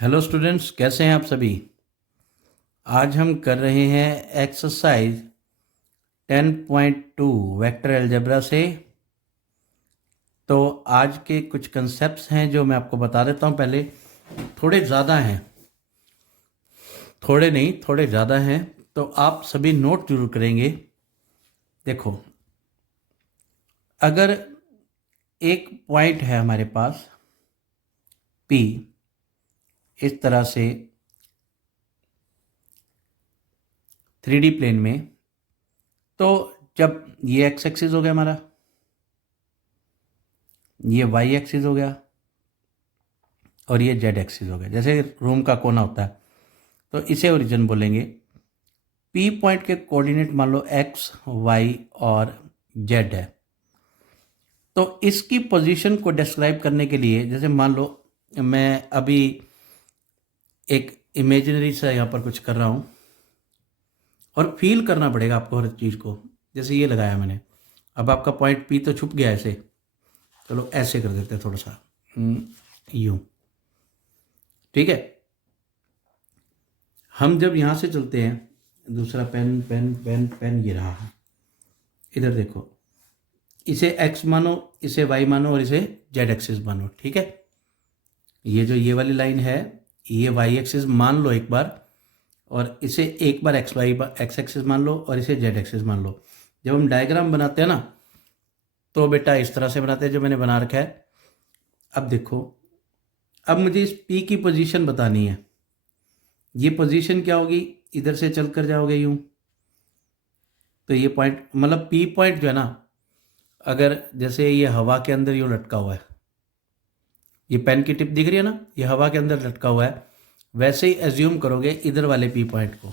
Hello students, कैसे हैं आप सभी। आज हम कर रहे हैं एक्सरसाइज 10.2 वेक्टर अलजेब्रा से। तो आज के कुछ कंसेप्ट्स हैं जो मैं आपको बता देता हूं। पहले थोड़े ज़्यादा हैं, थोड़े नहीं थोड़े ज़्यादा हैं, तो आप सभी नोट जरूर करेंगे। देखो, अगर एक पॉइंट है हमारे पास P इस तरह से 3D प्लेन में, तो जब ये एक्स एक्सिस हो गया हमारा, ये वाई एक्सिस हो गया और ये जेड एक्सिस हो गया, जैसे रूम का कोना होता है, तो इसे ओरिजिन बोलेंगे। पी पॉइंट के कोऑर्डिनेट मान लो एक्स वाई और जेड है। तो इसकी पोजीशन को डिस्क्राइब करने के लिए, जैसे मान लो मैं अभी एक इमेजिनरी सा यहाँ पर कुछ कर रहा हूँ, और फील करना पड़ेगा आपको हर चीज़ को। जैसे ये लगाया मैंने, अब आपका पॉइंट पी तो छुप गया ऐसे, चलो ऐसे कर देते हैं थोड़ा सा, यूँ, ठीक है। हम जब यहाँ से चलते हैं, दूसरा पेन पेन पेन पेन ये रहा, इधर देखो, इसे x मानो, इसे y मानो और इसे z एक्सिस मानो, ठीक है। ये जो ये वाली लाइन है, ये y एक्सिस मान लो एक बार, और इसे एक बार x एक्सिस मान लो और इसे z एक्सिस मान लो। जब हम डायग्राम बनाते हैं ना, तो बेटा इस तरह से बनाते हैं जो मैंने बना रखा है। अब देखो, अब मुझे इस p की पोजीशन बतानी है। ये पोजीशन क्या होगी, इधर से चल कर जाओगे यूं, तो ये पॉइंट मतलब p पॉइंट जो है ना, अगर जैसे ये हवा के अंदर यूं लटका हुआ है, ये पेन की टिप दिख रही है ना, ये हवा के अंदर लटका हुआ है, वैसे ही एज्यूम करोगे इधर वाले पी पॉइंट को,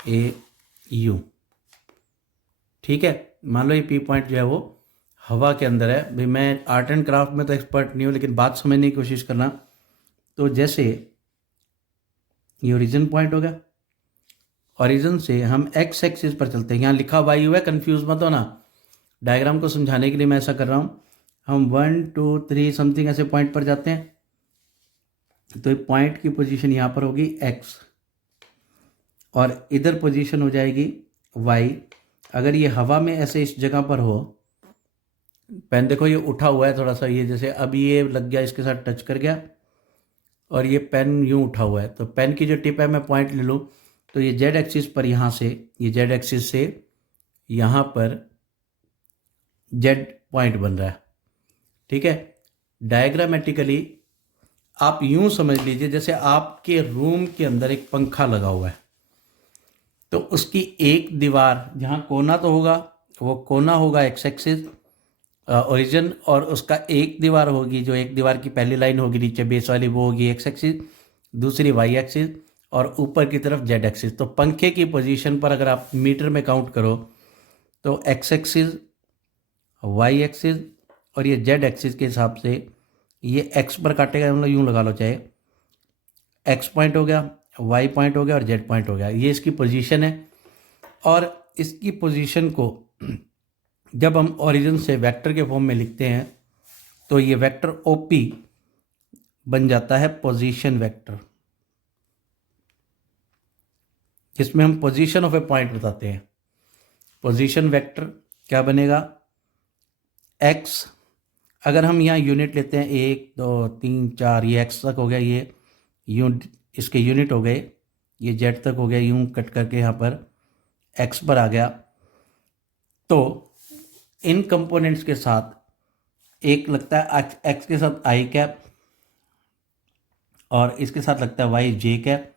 ए यू, ठीक है। मान लो ये पी पॉइंट जो है वो हवा के अंदर है। भाई मैं आर्ट एंड क्राफ्ट में तो एक्सपर्ट नहीं हूँ, लेकिन बात समझने की कोशिश करना। तो जैसे ये ओरिजिन पॉइंट हो गया, ओरिजिन से हम एक्स एक्सिस पर चलते हैं, यहाँ लिखा वाई हुआ है, कन्फ्यूज मत होना। डायग्राम को समझाने के लिए मैं ऐसा कर रहा हूँ। हम 1 2 3 समथिंग ऐसे पॉइंट पर जाते हैं, तो पॉइंट की पोजीशन यहाँ पर होगी x, और इधर पोजीशन हो जाएगी y। अगर ये हवा में ऐसे इस जगह पर हो, पेन देखो ये उठा हुआ है थोड़ा सा, ये जैसे अभी ये लग गया, इसके साथ टच कर गया, और ये पेन यूँ उठा हुआ है, तो पेन की जो टिप है मैं पॉइंट ले लूँ, तो ये जेड एक्सिस पर यहाँ से, ये जेड एक्सिस से यहाँ पर जेड पॉइंट बन रहा है, ठीक है। डायग्रामेटिकली आप यूं समझ लीजिए जैसे आपके रूम के अंदर एक पंखा लगा हुआ है, तो उसकी एक दीवार, जहाँ कोना तो होगा, वो कोना होगा एक्स एक्सिस ओरिजिन, और उसका एक दीवार होगी, जो एक दीवार की पहली लाइन होगी नीचे बेस वाली, वो होगी एक्स एक्सिस, दूसरी वाई एक्सिस, और ऊपर की तरफ जेड एक्सिस। तो पंखे की पोजीशन पर अगर आप मीटर में काउंट करो, तो एक्स एक्सिस, वाई एक्सिस और ये जेड एक्सिस के हिसाब से ये एक्स पर काटेगा, मतलब यूँ लगा लो, चाहे एक्स पॉइंट हो गया, वाई पॉइंट हो गया और जेड पॉइंट हो गया, ये इसकी पोजीशन है। और इसकी पोजीशन को जब हम ओरिजिन से वेक्टर के फॉर्म में लिखते हैं, तो ये वेक्टर ओपी बन जाता है पोजीशन वेक्टर, जिसमें हम पोजीशन ऑफ ए पॉइंट बताते हैं। पोजीशन वेक्टर क्या बनेगा, एक्स, अगर हम यहाँ यूनिट लेते हैं 1 2 3 4, ये एक्स तक हो गया, ये इसके यूनिट हो गए, ये जेड तक हो गया, यूं कट करके यहाँ पर एक्स पर आ गया। तो इन कंपोनेंट्स के साथ एक लगता है एक्स के साथ आई कैप, और इसके साथ लगता है वाई जे कैप,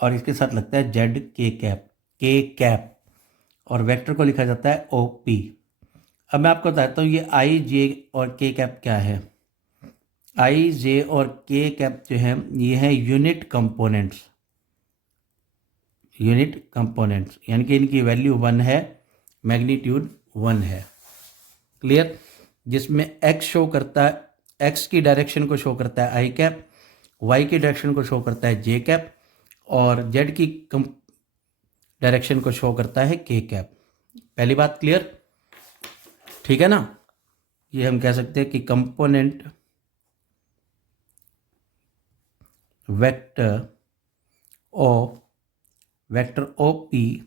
और इसके साथ लगता है जेड के कैप, और वेक्टर को लिखा जाता है ओ पी। अब मैं आपको बताता हूँ ये आई जे और के कैप क्या है। आई जे और के कैप जो है, ये है यूनिट कंपोनेंट्स, यानी कि इनकी वैल्यू 1 है, मैग्नीट्यूड 1 है, क्लियर। जिसमें एक्स शो करता है, एक्स की डायरेक्शन को शो करता है आई कैप, वाई की डायरेक्शन को शो करता है जे कैप, और जेड की डायरेक्शन को शो करता है के कैप। पहली बात क्लियर, ठीक है ना। ये हम कह सकते हैं कि component vector OP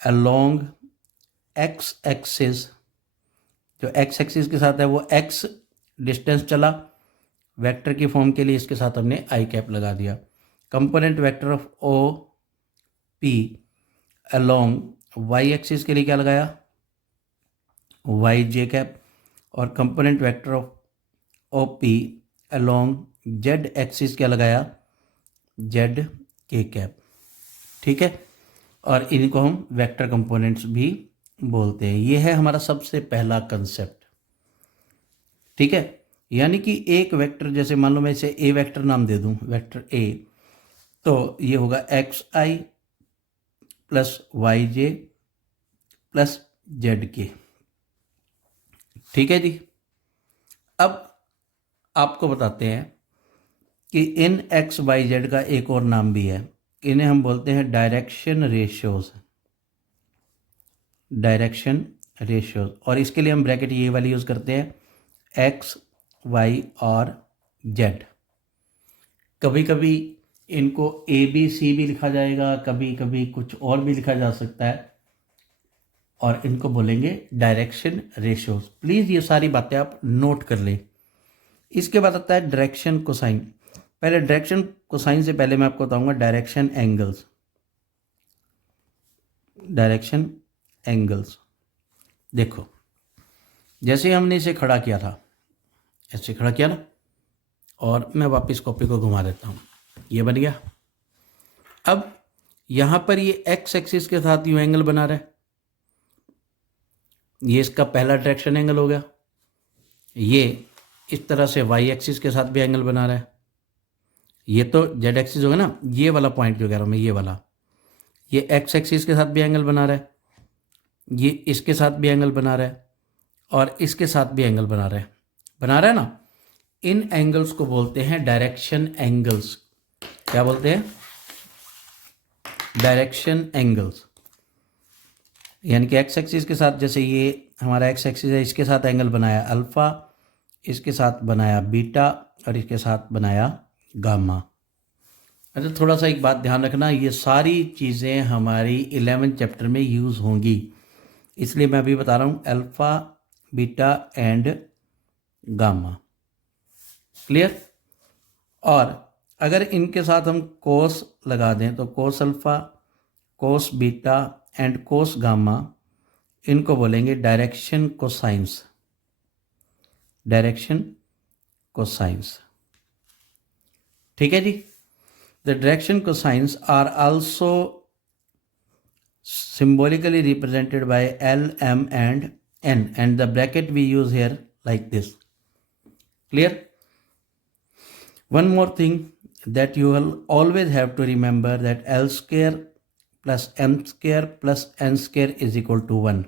along x axis, जो x एक्सिस के साथ है वो x डिस्टेंस चला वेक्टर की फॉर्म के लिए, इसके साथ हमने आई कैप लगा दिया। Component vector of O P along Y axis के लिए क्या लगाया, वाई जे कैप, और component vector of O P along Z axis क्या लगाया, जेड के कैप। ठीक है, और इनको हम वेक्टर कंपोनेंट्स भी बोलते हैं। ये है हमारा सबसे पहला कंसेप्ट। ठीक है, यानी कि एक वेक्टर, जैसे मान लो मैं इसे ए वेक्टर नाम दे दूं, वेक्टर ए, तो ये होगा एक्स आई प्लस वाई जे प्लस जेड के। ठीक है जी, अब आपको बताते हैं कि इन एक्स वाई जेड का एक और नाम भी है, इन्हें हम बोलते हैं डायरेक्शन रेशियोज, डायरेक्शन रेशियोज। और इसके लिए हम ब्रैकेट ये वाली यूज़ करते हैं, एक्स वाई और जेड। कभी कभी इनको ए बी सी भी लिखा जाएगा, कभी कभी कुछ और भी लिखा जा सकता है, और इनको बोलेंगे डायरेक्शन रेशियोज। प्लीज़ ये सारी बातें आप नोट कर लें। इसके बाद आता है डायरेक्शन कोसाइन। पहले डायरेक्शन कोसाइन से पहले मैं आपको बताऊंगा डायरेक्शन एंगल्स। डायरेक्शन एंगल्स देखो, जैसे हमने इसे खड़ा किया था, ऐसे खड़ा किया ना, और मैं वापस कॉपी को घुमा देता हूँ, ये बन गया। अब यहाँ पर ये एक्स एक्सिस के साथ यूँ एंगल बना रहा है, ये इसका पहला डायरेक्शन एंगल हो गया। ये इस तरह से वाई एक्सिस के साथ भी एंगल बना रहा है, ये तो जेड एक्सिस होगा ना, ये वाला पॉइंट जो कह रहा हूँ मैं, ये वाला, ये एक्स एक्सिस के साथ भी एंगल बना रहा है, ये इसके साथ भी एंगल बना रहा है, और इसके साथ भी एंगल बना रहा है ना। इन एंगल्स को बोलते हैं डायरेक्शन एंगल्स। क्या बोलते हैं, डायरेक्शन एंगल्स। यानी कि एक्स एक्सिस के साथ, जैसे ये हमारा एक्स एक्सिस है, इसके साथ एंगल बनाया अल्फ़ा, इसके साथ बनाया बीटा, और इसके साथ बनाया गामा। अच्छा, थोड़ा सा एक बात ध्यान रखना, ये सारी चीज़ें हमारी 11th चैप्टर में यूज़ होंगी, इसलिए मैं अभी बता रहा हूँ alpha beta and gamma. Clear. और अगर इनके साथ हम कोस लगा दें तो cos alpha, cos beta and cos gamma, इनको बोलेंगे डायरेक्शन कोसाइंस। Direction cosines. ठीक है जी। The direction cosines are also symbolically represented by L, M and N, and the bracket we use here like this. Clear? One more thing that you will always have to remember, that L square plus M square plus N square is equal to 1.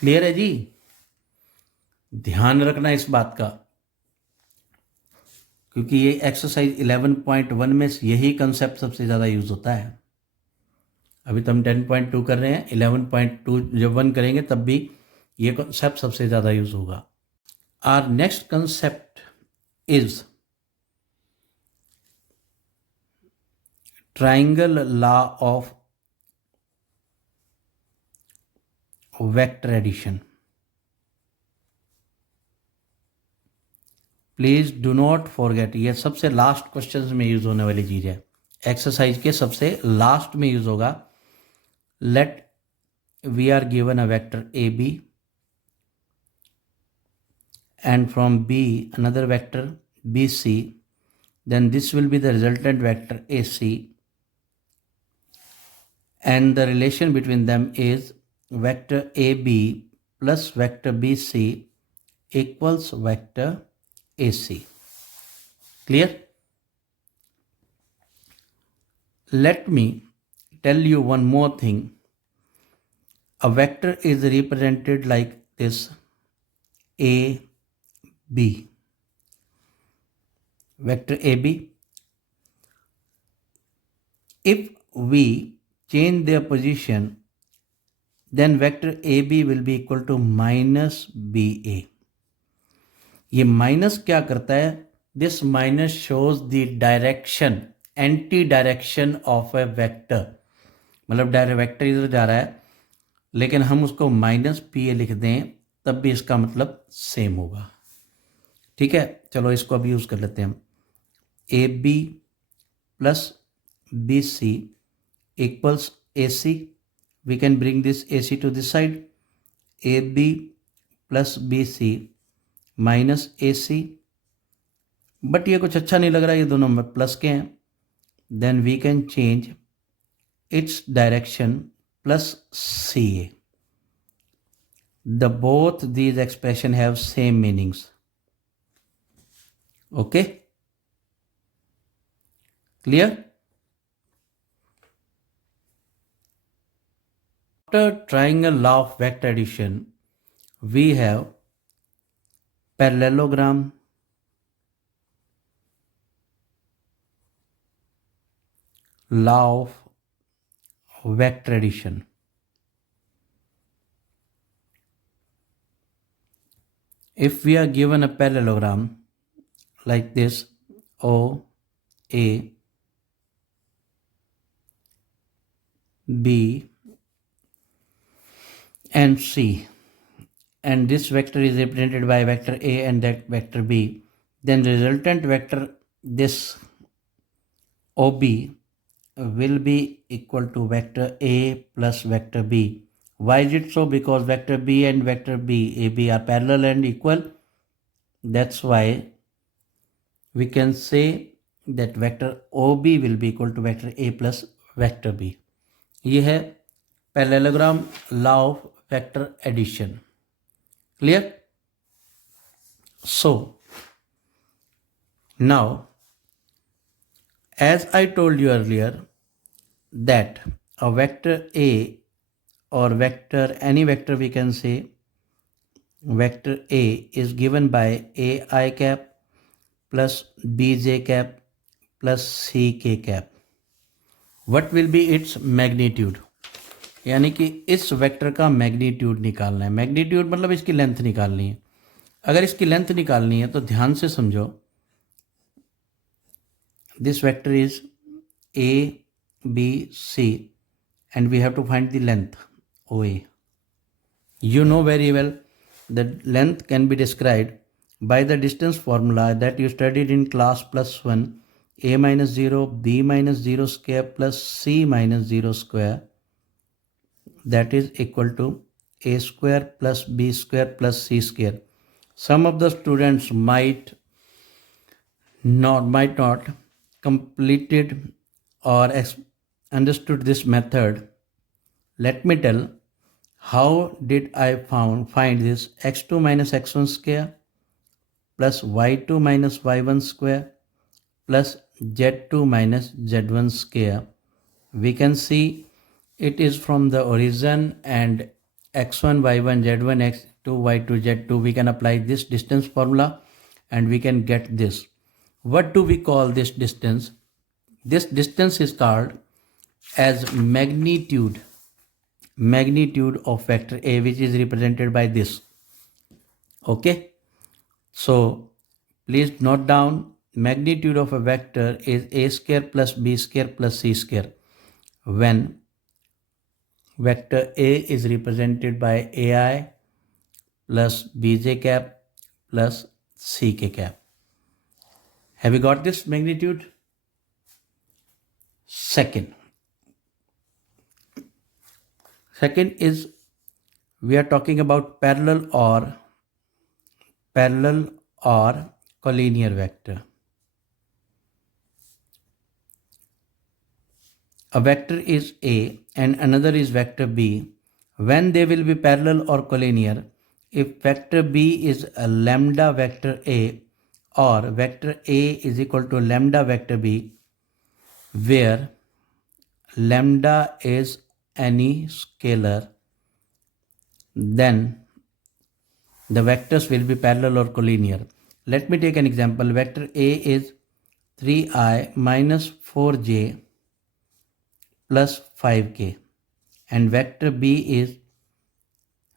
Clear है जी? ध्यान रखना इस बात का, क्योंकि ये exercise 11.1 में यही कंसेप्ट सबसे ज़्यादा यूज होता है। अभी तो हम 10.2 कर रहे हैं, 11.2 जब 1 करेंगे तब भी ये कंसेप्ट सबसे ज़्यादा यूज होगा। Our next concept is triangle law of vector addition. Please do not forget, ये सबसे लास्ट क्वेश्चन में यूज होने वाली चीज है, एक्सरसाइज के सबसे लास्ट में यूज होगा। Let we are given a vector A B and from B another vector BC, then this will be the resultant vector AC, and the relation between them is vector AB plus vector BC equals vector AC. Clear? Let me tell you one more thing. A vector is represented like this, A B, vector AB. If we change their position, then vector AB will be equal to minus BA. ये minus क्या करता है, this minus shows the direction, anti direction of A vector. मतलब direct vector इधर जा रहा है लेकिन हम उसको माइनस पी ए लिख दें तब भी इसका मतलब सेम होगा. ठीक है, चलो इसको अभी यूज़ कर लेते हैं हम. A B plus B C equals A C. We can bring this A C to this side. A B plus B C minus A C. But ये कुछ अच्छा नहीं लग रहा, ये दोनों में प्लस के हैं. Then we can change its direction plus C A. The both these expression have same meanings. Okay, clear? After trying a law of vector addition, we have parallelogram, law of vector addition. If we are given a parallelogram like this, O, A, B, and C, and this vector is represented by vector A and that vector B, then resultant vector, this OB, will be equal to vector A plus vector B. Why is it so? Because vector B and vector B, AB, are parallel and equal. That's why we can say that vector OB will be equal to vector A plus vector B. ये है parallelogram law of vector addition. Clear? So now, as I told you earlier, that a vector A or vector, any vector we can say, vector A is given by AI cap plus BJ cap plus CK cap. What will be its magnitude? यानी कि इस vector का magnitude निकालना है. Magnitude मतलब इसकी length निकालनी है. अगर इसकी लेंथ निकालनी है तो ध्यान से समझो. This vector is A, B, C and we have to find the length OA. You know very well that length can be described by the distance formula that you studied in class +1. A minus 0, B minus 0 square plus C minus 0 square, that is equal to A square plus B square plus C square. Some of the students might not completed or understood this method. Let me tell how did I find this. X2 minus x1 square plus y2 minus y1 square plus z2 minus z1 square. We can see it is from the origin and x1 y1 z1 x2 y2 z2. We can apply this distance formula and we can get this. What do we call this distance? This distance is called as magnitude of vector A, which is represented by this. Okay, so please note down, magnitude of a vector is A square plus B square plus C square when vector A is represented by AI plus BJ cap plus CK cap. Have you got this magnitude? Second is we are talking about parallel or collinear vector. A vector is A and another is vector B. When they will be parallel or collinear, if vector B is a lambda vector A or vector A is equal to lambda vector B, where lambda is any scalar, then the vectors will be parallel or collinear. Let me take an example. Vector A is 3i minus 4j plus 5k and vector B is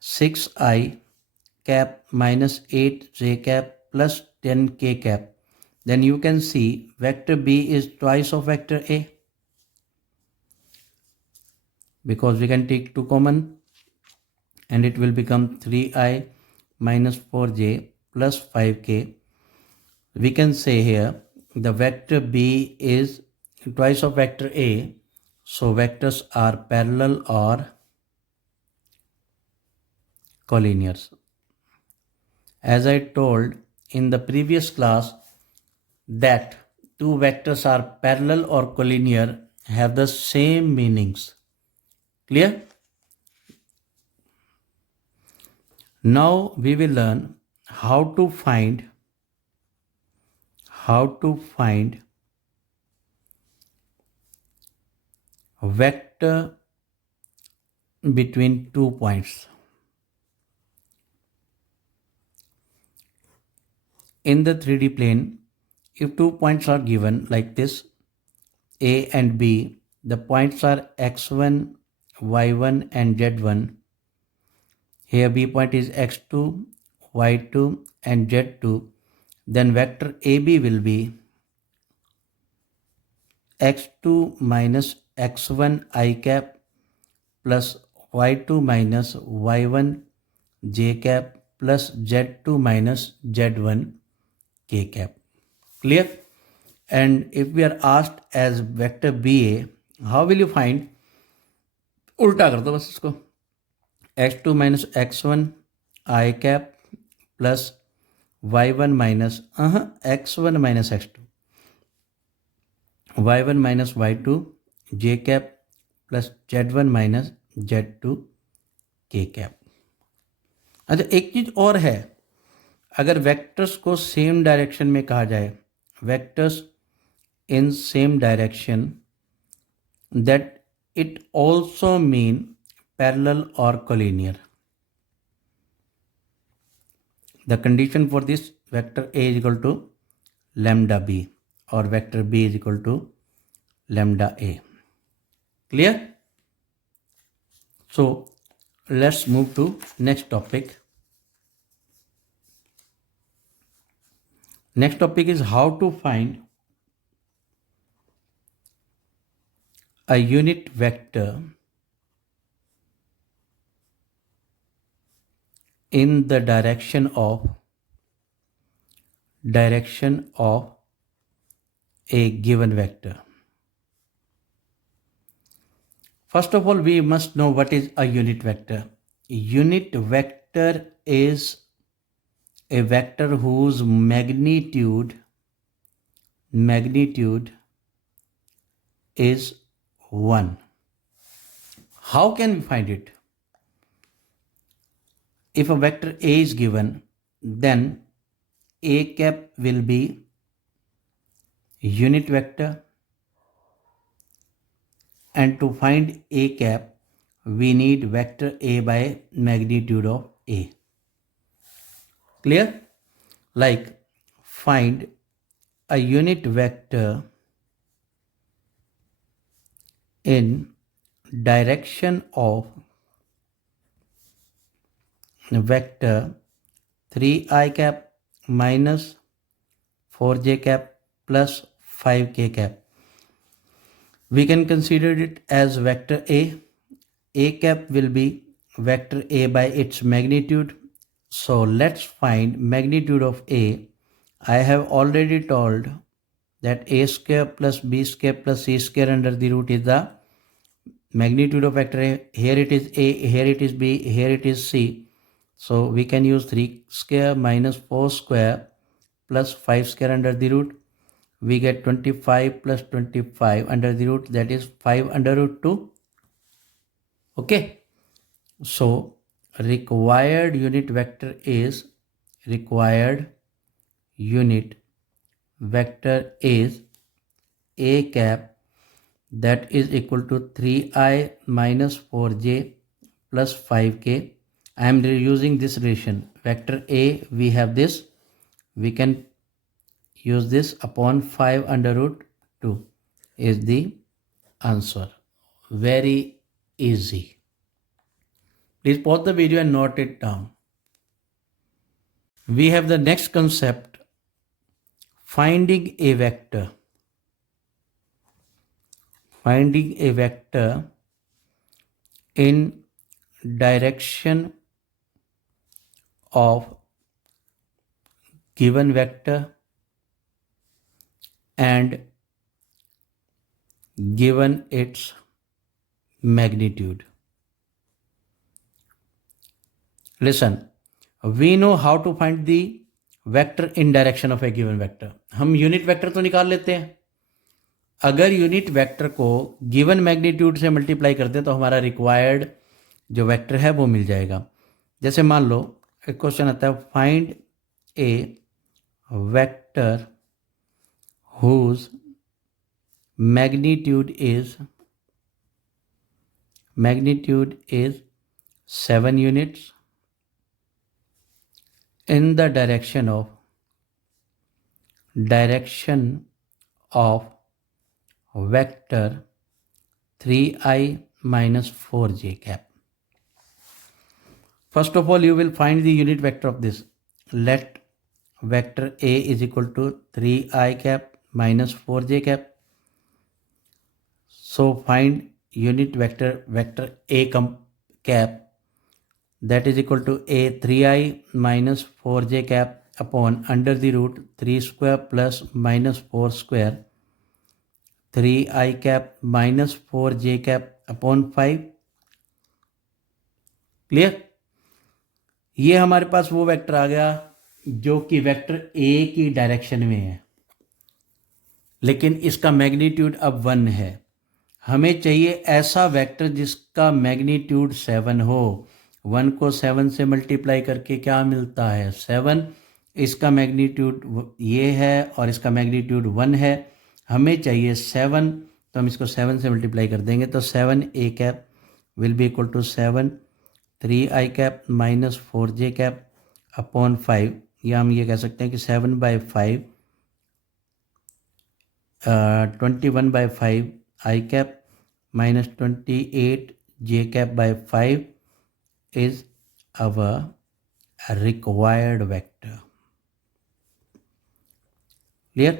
6i cap minus 8j cap plus 10k cap. then you can see vector B is twice of vector A, because we can take 2 common and it will become 3i minus 4j plus 5k. We can say here the vector B is twice of vector A, so vectors are parallel or collinears. As I told in the previous class that two vectors are parallel or collinear have the same meanings. Clear? Now we will learn how to find a vector between 2 points. In the 3D plane, if 2 points are given like this, A and B, the points are x1, y1 and z1. Here B point is x2, y2 and z2. Then vector AB will be x2 minus x1 I cap plus y2 minus y1 j cap plus z2 minus z1 k cap. Clear? And if we are asked as vector BA, how will you find? उल्टा कर दो बस इसको, x2 minus x1 I cap plus y1 minus x1 minus x2, y1 minus y2 j cap plus z1 minus z2 k cap. अच्छा, एक चीज और है, अगर वेक्टर्स को सेम डायरेक्शन में कहा जाए, vectors in same direction, that it also mean parallel or collinear. The condition for this vector A is equal to lambda B or vector B is equal to lambda A. Clear? So let's move to next topic. Next topic is how to find a unit vector in the direction of a given vector. First of all, we must know what is a unit vector. Unit vector is a vector whose magnitude is 1. How can we find it? If a vector A is given, then A cap will be unit vector, and to find A cap, we need vector A by magnitude of A. Clear? Like, find a unit vector in direction of vector 3i cap minus 4j cap plus 5k cap. We can consider it as vector A. A cap will be vector A by its magnitude. So let's find magnitude of A. I have already told that A square plus B square plus C square under the root is the magnitude of vector A. Here it is A, here it is B, here it is C. So we can use 3 square minus 4 square plus 5 square under the root. We get 25 plus 25 under the root, that is 5 under root 2. Okay. So required unit vector is A cap, that is equal to 3i minus 4j plus 5k. I am using this relation. Vector A, we have this. We can use this upon 5 under root 2 is the answer. Very easy. Please pause the video and note it down. We have the next concept. finding a vector in direction of given vector and given its magnitude. Listen, we know how to find the vector in direction of a given vector. हम unit vector तो निकाल लेते हैं. अगर unit vector को given magnitude से multiply करते हैं तो हमारा रिक्वायर्ड जो वेक्टर है वो मिल जाएगा. जैसे मान लो एक क्वेश्चन आता है, find A vector whose magnitude is 7 units in the direction of vector 3i minus 4j cap. First of all, you will find the unit vector of this. Let vector a is equal to 3i cap minus 4j cap. So find unit vector a cap, that is equal to a 3i minus 4j cap upon under the root 3 square plus minus 4 square 3i cap minus 4j cap upon 5. Clear? ये हमारे पास वो vector आ गया जो कि vector A की direction में है, लेकिन इसका मैग्नीट्यूड अब 1 है. हमें चाहिए ऐसा वेक्टर जिसका मैग्नीट्यूड 7 हो. 1 को 7 से मल्टीप्लाई करके क्या मिलता है? 7. इसका मैग्नीट्यूड ये है और इसका मैग्नीट्यूड 1 है. हमें चाहिए 7, तो हम इसको 7 से मल्टीप्लाई कर देंगे तो 7 A cap will be equal to 7 3i cap minus 4j cap upon 5. या हम ये कह सकते हैं कि 7/5 21/5 i cap minus 28 j cap by 5 is our required vector. Clear?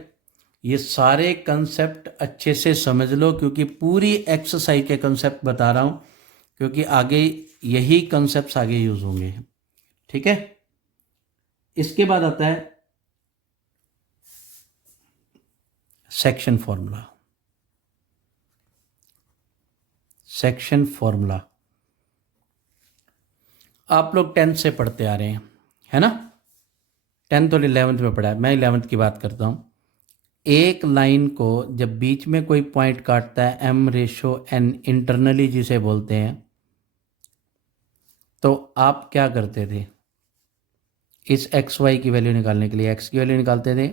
ये सारे कंसेप्ट अच्छे से समझ लो, क्योंकि पूरी एक्सरसाइज के कंसेप्ट बता रहा हूँ, क्योंकि आगे यही कंसेप्ट आगे यूज होंगे. ठीक है? इसके बाद आता है सेक्शन फॉर्मूला. सेक्शन फॉर्मूला आप लोग 10th से पढ़ते आ रहे हैं, है ना? 10th और 11th में पढ़ा है. मैं 11th की बात करता हूँ. एक लाइन को जब बीच में कोई पॉइंट काटता है, m/n इंटरनली जिसे बोलते हैं, तो आप क्या करते थे? इस एक्स वाई की वैल्यू निकालने के लिए एक्स की वैल्यू निकालते थे.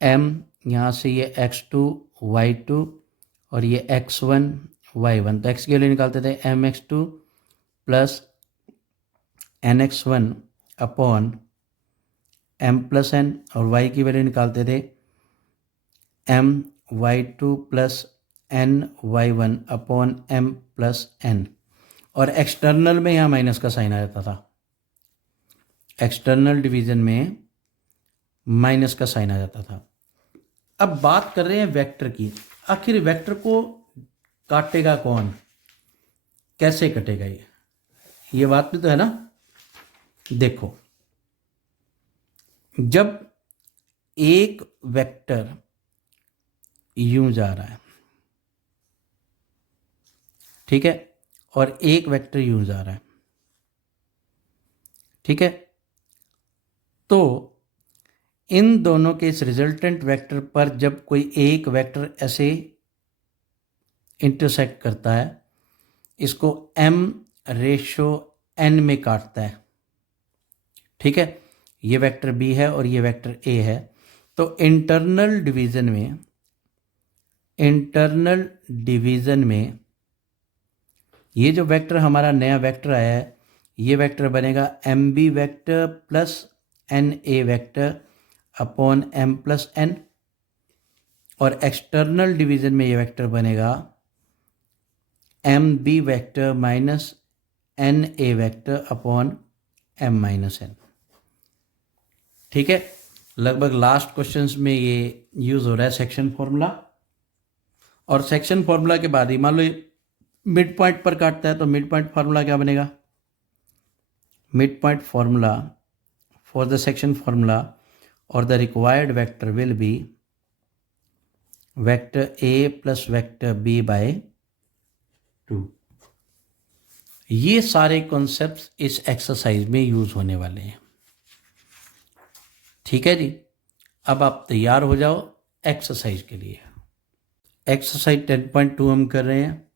m यहाँ से ये x2 y2 और ये x1 y1, तो x की वैल्यू निकालते थे mx2 plus nx1 upon m plus n, और y की वैल्यू निकालते थे m y2 plus n y1 upon m plus n. और एक्सटर्नल में यहाँ माइनस का साइन आ जाता था. एक्सटर्नल डिवीजन में माइनस का साइन आ जाता था. अब बात कर रहे हैं वेक्टर की. आखिर वेक्टर को काटेगा कौन? कैसे कटेगा? ये बात भी तो है ना. देखो, जब एक वेक्टर यूं जा रहा है, ठीक है, और एक वेक्टर यूं जा रहा है, ठीक है, तो इन दोनों के इस रिजल्टेंट वेक्टर पर जब कोई एक वेक्टर ऐसे इंटरसेक्ट करता है, इसको m/n में काटता है. ठीक है, ये वेक्टर b है और ये वेक्टर a है. तो इंटरनल डिवीजन में ये जो वेक्टर हमारा नया वेक्टर आया है, ये वेक्टर बनेगा mb vector plus na vector upon m plus n. और एक्सटर्नल डिवीजन में ये वेक्टर बनेगा mb vector minus na vector upon m minus n. ठीक है, लगभग लास्ट क्वेश्चंस में ये यूज़ हो रहा है सेक्शन फॉर्मूला। और सेक्शन फॉर्मूला के बाद ही मान लो मिड पॉइंट पर काटता है तो मिड पॉइंट फार्मूला क्या बनेगा? Mid point formula for the section formula और the required vector will be vector A plus vector B by 2। ये सारे कॉन्सेप्ट्स इस एक्सरसाइज में यूज होने वाले हैं। ठीक है जी, अब आप तैयार हो जाओ एक्सरसाइज के लिए। एक्सरसाइज 10.2 हम कर रहे हैं।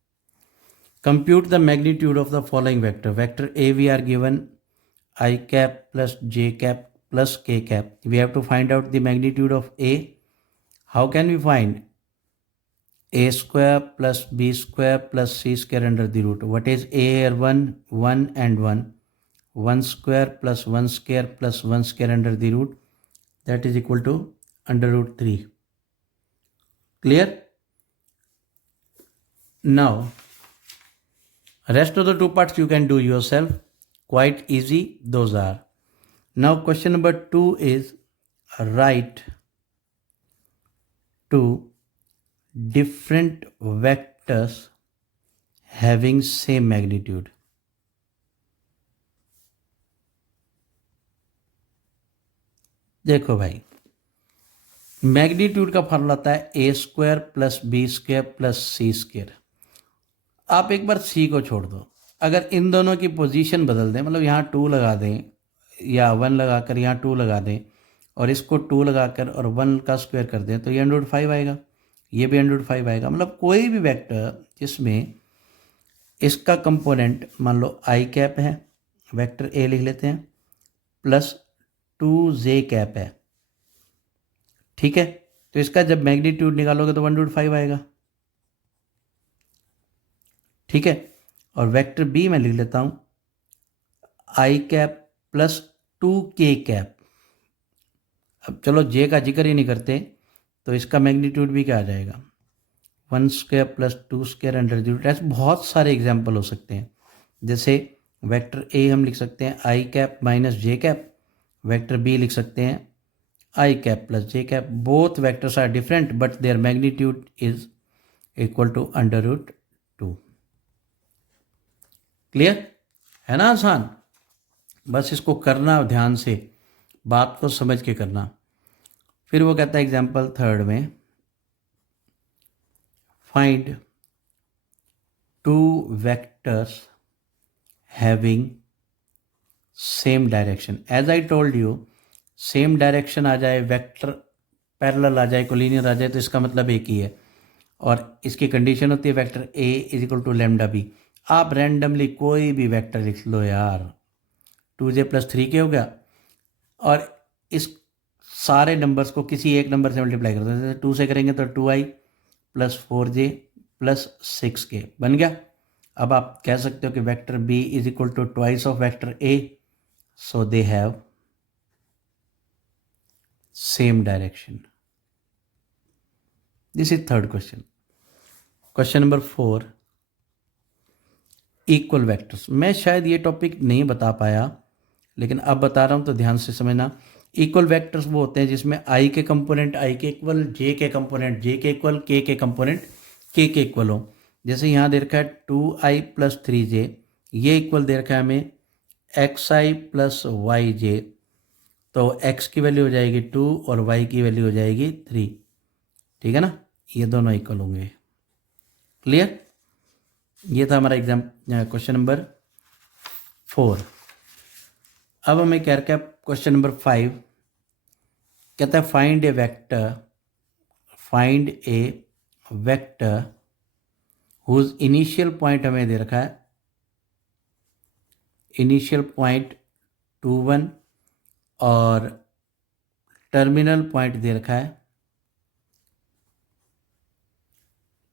Compute the magnitude of the following vector. Vector A we are given I cap plus J cap plus K cap. We have to find out the magnitude of A. How can we find? a square plus b square plus c square under the root. What is a here? 1 and 1. 1 square plus 1 square plus 1 square under the root, that is equal to under root 3. Clear? Now rest of the two parts you can do yourself, quite easy those are. Now question number 2 is write two different vectors having same magnitude. देखो भाई, magnitude का formula आता है A square plus B square plus C square. आप एक बार सी को छोड़ दो, अगर इन दोनों की पोजीशन बदल दें, मतलब यहाँ 2 लगा दें या 1 लगाकर यहाँ 2 लगा दें और इसको 2 लगाकर और 1 का स्क्वायर कर दें तो ये √5 आएगा, ये भी √5 आएगा। मतलब कोई भी वेक्टर जिसमें इसका कंपोनेंट मान लो आई कैप है, वेक्टर ए लिख लेते हैं, प्लस 2j कैप है। ठीक है, तो इसका जब मैग्नीट्यूड निकालोगे तो 1√5 आएगा। ठीक है, और वेक्टर बी मैं लिख लेता हूँ आई कैप प्लस 2k कैप। अब चलो जे का जिक्र ही नहीं करते तो इसका मैग्नीट्यूड भी क्या आ जाएगा? 1 square plus 2 square under the root. ऐसे बहुत सारे एग्जाम्पल हो सकते हैं। जैसे वेक्टर ए हम लिख सकते हैं I cap minus J cap, vector B लिख सकते हैं I cap plus J cap. Both vectors are different but their magnitude is equal to √2। Clear है ना? आसान, बस इसको करना ध्यान से, बात को समझ के करना। फिर वो कहता है एग्जाम्पल 3 में find 2 vectors having same direction. As I told you, same direction आ जाए, वेक्टर पैरेलल आ जाए, कोलिनियर आ जाए तो इसका मतलब एक ही है। और इसकी कंडीशन होती है vector A is equal to lambda B. आप रैंडमली कोई भी वेक्टर लिख लो यार, 2j प्लस 3k हो गया, और इस सारे नंबर्स को किसी एक नंबर से मल्टीप्लाई कर दो। जैसे 2 से करेंगे तो 2i plus 4j plus 6k बन गया। अब आप कह सकते हो कि vector b is equal to twice of vector a, so they have same direction. This is third question. Question number 4 equal vectors. मैं शायद ये टॉपिक नहीं बता पाया लेकिन अब बता रहा हूँ तो ध्यान से समझना। इक्वल वेक्टर्स वो होते हैं जिसमें आई के कंपोनेंट आई के इक्वल, जे के कंपोनेंट जे के इक्वल, के कंपोनेंट के इक्वल हो। जैसे यहाँ दे रखा है 2i प्लस 3j, ये इक्वल दे रखा है हमें xi प्लस yj, तो x की वैल्यू हो जाएगी 2 और y की वैल्यू हो जाएगी 3। ठीक है ना, ये दोनों इक्वल होंगे। क्लियर? ये था हमारा एग्जाम क्वेश्चन नंबर 4। अब हमें क्या रखा है क्वेश्चन नंबर 5, कहता है फाइंड ए वेक्टर हुज इनिशियल पॉइंट हमें दे रखा है, इनिशियल पॉइंट 2 1 और टर्मिनल पॉइंट दे रखा है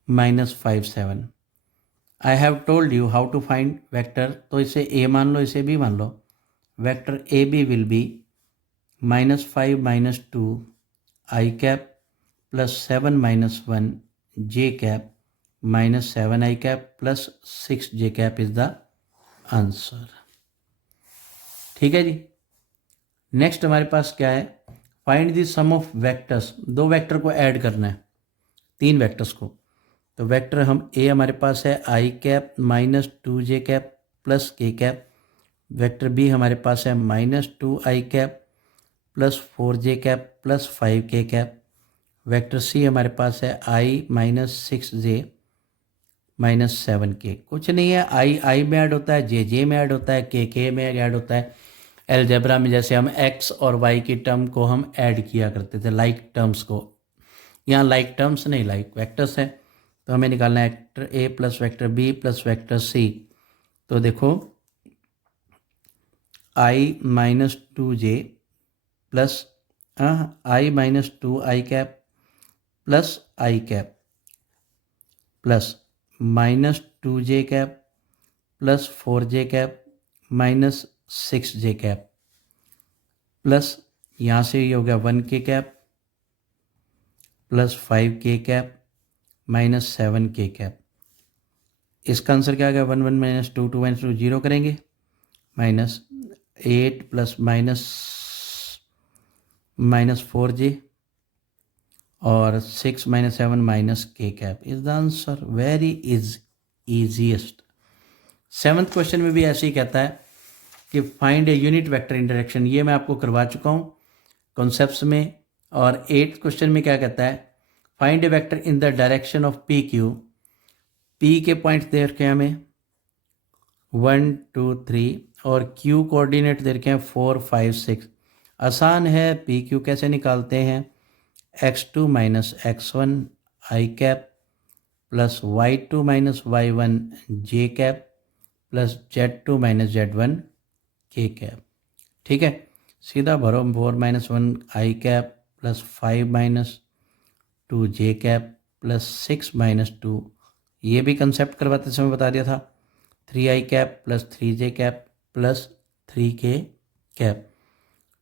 -5 7। I have told you how to find vector, तो इसे ए मान लो, इसे बी मान लो। Vector A B will be -5 -2 I cap plus 7 -1 J cap -7 I cap plus 6 J cap is the answer. ठीक है जी। नेक्स्ट हमारे पास क्या है? Find the sum of vectors, दो वेक्टर को ऐड करना है, तीन वेक्टर्स को। तो वेक्टर हम ए हमारे पास है I cap minus 2j cap plus K cap, vector B हमारे पास है minus 2i cap plus 4j cap plus 5k cap, vector C हमारे पास है आई माइनस 6j माइनस 7k। कुछ नहीं है, आई में ऐड होता है, जे में ऐड होता है, के में ऐड होता है। अलजेब्रा में जैसे हम एक्स और वाई की टर्म को हम ऐड किया करते थे, लाइक टर्म्स को, यहाँ लाइक टर्म्स नहीं, लाइक वेक्टर्स है। तो हमें निकालना है vector A plus vector B plus vector C. तो देखो I minus 2j plus I minus 2i cap plus I cap plus minus 2j cap plus 4j cap minus 6j cap plus यहाँ से ये हो गया 1k cap plus 5k cap minus 7k cap. इसका answer क्या आ गया, 1 1 minus 2 2 minus 2 zero करेंगे, माइनस 8 प्लस माइनस 4j और 6 minus 7 minus k cap is the answer. Very easiest. 7th question में भी ऐसे ही कहता है कि find a unit vector in direction, ये मैं आपको करवा चुका हूँ कॉन्सेप्ट्स में। और 8th क्वेश्चन में क्या कहता है, find A vector in the direction of P Q, P के पॉइंट्स दे रखे हैं हमें 1 2 3 और क्यू कोऑर्डिनेट दे रखे हैं 4 5 6। आसान है, पी क्यू कैसे निकालते हैं, x2 minus x1 I cap plus y2 minus y1 j cap plus z2 minus z1 k cap. ठीक है, सीधा भरो, 4 minus 1 I cap plus 5 minus 2 j cap plus 6 minus 2, ये भी कंसेप्ट करवाते समय बता दिया था, 3i cap plus 3j cap plus 3k cap.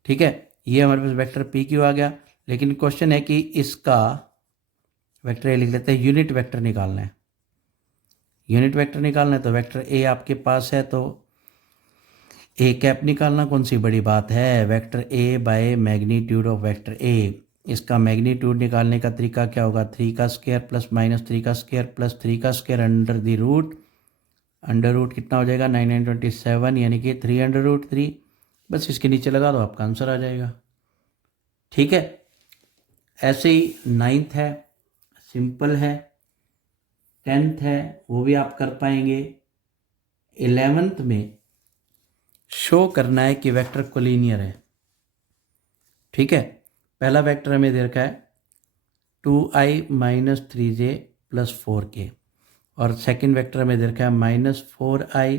ठीक है, ये हमारे पास वेक्टर पी क्यू आ गया। लेकिन क्वेश्चन है कि इसका वेक्टर ए लिख लेते हैं, यूनिट वेक्टर निकालना है। यूनिट वेक्टर निकालना है तो वेक्टर ए आपके पास है तो ए कैप निकालना कौन सी बड़ी बात है, vector A by magnitude of vector ए। इसका मैग्नीट्यूड निकालने का तरीका क्या होगा, 3 का स्क्वायर प्लस माइनस 3 का स्क्वायर प्लस 3 का square under the root, under root कितना हो जाएगा 927 यानी कि 3 अंडर रूट 3, बस इसके नीचे लगा दो आपका आंसर आ जाएगा। ठीक है, ऐसे ही 9th है, सिंपल है, 10th है वो भी आप कर पाएंगे। 11th में शो करना है कि वेक्टर कोलिनियर है। ठीक है, पहला वेक्टर हमें दे रखा है 2i minus 3j plus 4k और सेकेंड वेक्टर हमें दे रखा है minus 4i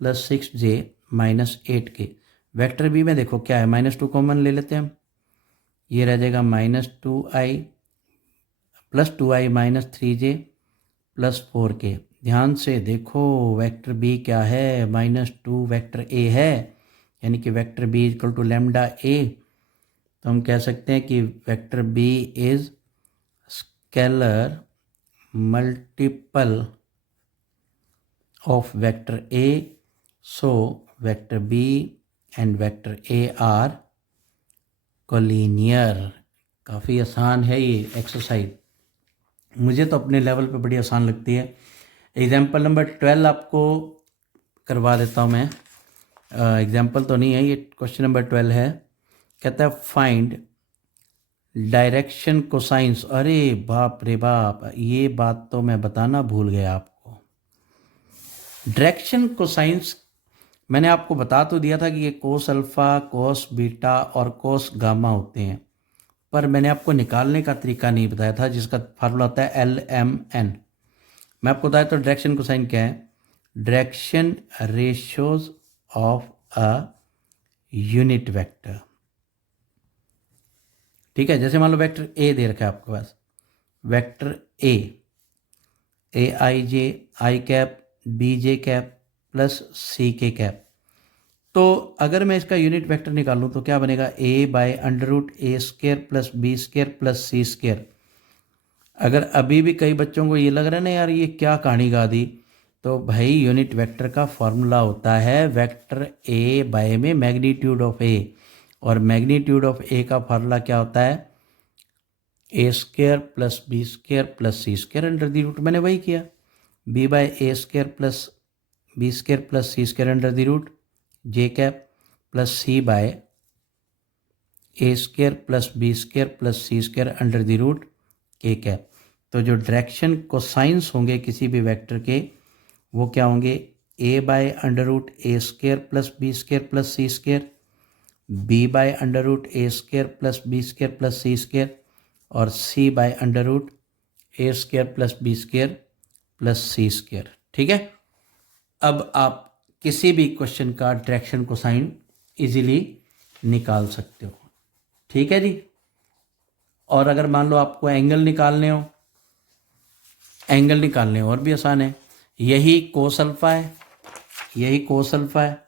plus 6j minus 8k। Vector B में देखो क्या है, माइनस 2 कॉमन ले लेते हैं हम, ये रह जाएगा minus 2i plus 2i minus 3j plus 4k। ध्यान से देखो वेक्टर बी क्या है, माइनस 2 वेक्टर ए है, यानी कि vector B equal to lambda A. तो हम कह सकते हैं कि vector B is scalar multiple of vector A, so vector B and vector A are collinear. काफ़ी आसान है ये एक्सरसाइज, मुझे तो अपने लेवल पे बड़ी आसान लगती है। एग्जाम्पल नंबर 12 आपको करवा देता हूँ मैं, एग्जाम्पल तो नहीं है ये, क्वेश्चन नंबर 12 है, कहता है फाइंड डायरेक्शन कोसाइंस। अरे बाप रे बाप, ये बात तो मैं बताना भूल गया आपको। डायरेक्शन कोसाइंस मैंने आपको बता तो दिया था कि ये कोस अल्फ़ा, कोस बीटा और कोस गामा होते हैं, पर मैंने आपको निकालने का तरीका नहीं बताया था, जिसका फार्मूला होता है LMN। मैं आपको बताया तो डायरेक्शन कोसाइन क्या है, direction ratios of a unit vector. ठीक है, जैसे मान लो वेक्टर ए दे रखा है आपके पास, vector A I J I cap B J cap plus C K cap. तो अगर मैं इसका यूनिट वेक्टर निकालूं तो क्या बनेगा, A by under root A square plus B square plus C square. अगर अभी भी कई बच्चों को ये लग रहा है ना यार ये क्या कहानी गा दी, तो भाई यूनिट वेक्टर का फॉर्मूला होता है वेक्टर ए बाय में मैग्नीट्यूड ऑफ ए, और मैग्नीट्यूड ऑफ ए का फार्मूला क्या होता है, A square plus B square plus C square under the root, मैंने वही किया, B by A square plus B square plus C square under the root J cap plus C by A square plus B square plus C square under the root K cap. तो जो direction cosines होंगे किसी भी vector के वो क्या होंगे, A by under root A square plus B square plus C square, B by under root A square plus B square plus C square, और C by under root A square plus B square plus C square. ठीक है, अब आप किसी भी question का direction cosine easily निकाल सकते हो। ठीक है जी। और अगर मान लो आपको एंगल निकालने हो, एंगल निकालने और भी आसान है, यही कोस अल्फा है, यही कोस अल्फा है,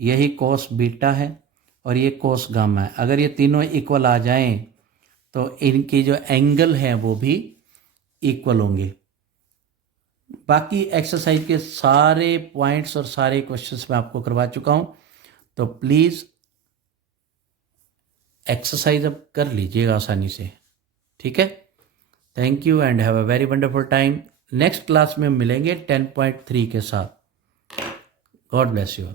यही कोस बीटा है और ये कोस गामा है। अगर ये तीनों इक्वल आ जाएं तो इनकी जो एंगल है वो भी इक्वल होंगे। बाकी एक्सरसाइज के सारे पॉइंट्स और सारे क्वेश्चंस मैं आपको करवा चुका हूं, तो प्लीज़ एक्सरसाइज अब कर लीजिएगा आसानी से। ठीक है, thank you and have a very wonderful time. Next class में मिलेंगे 10.3 के साथ। God bless you all.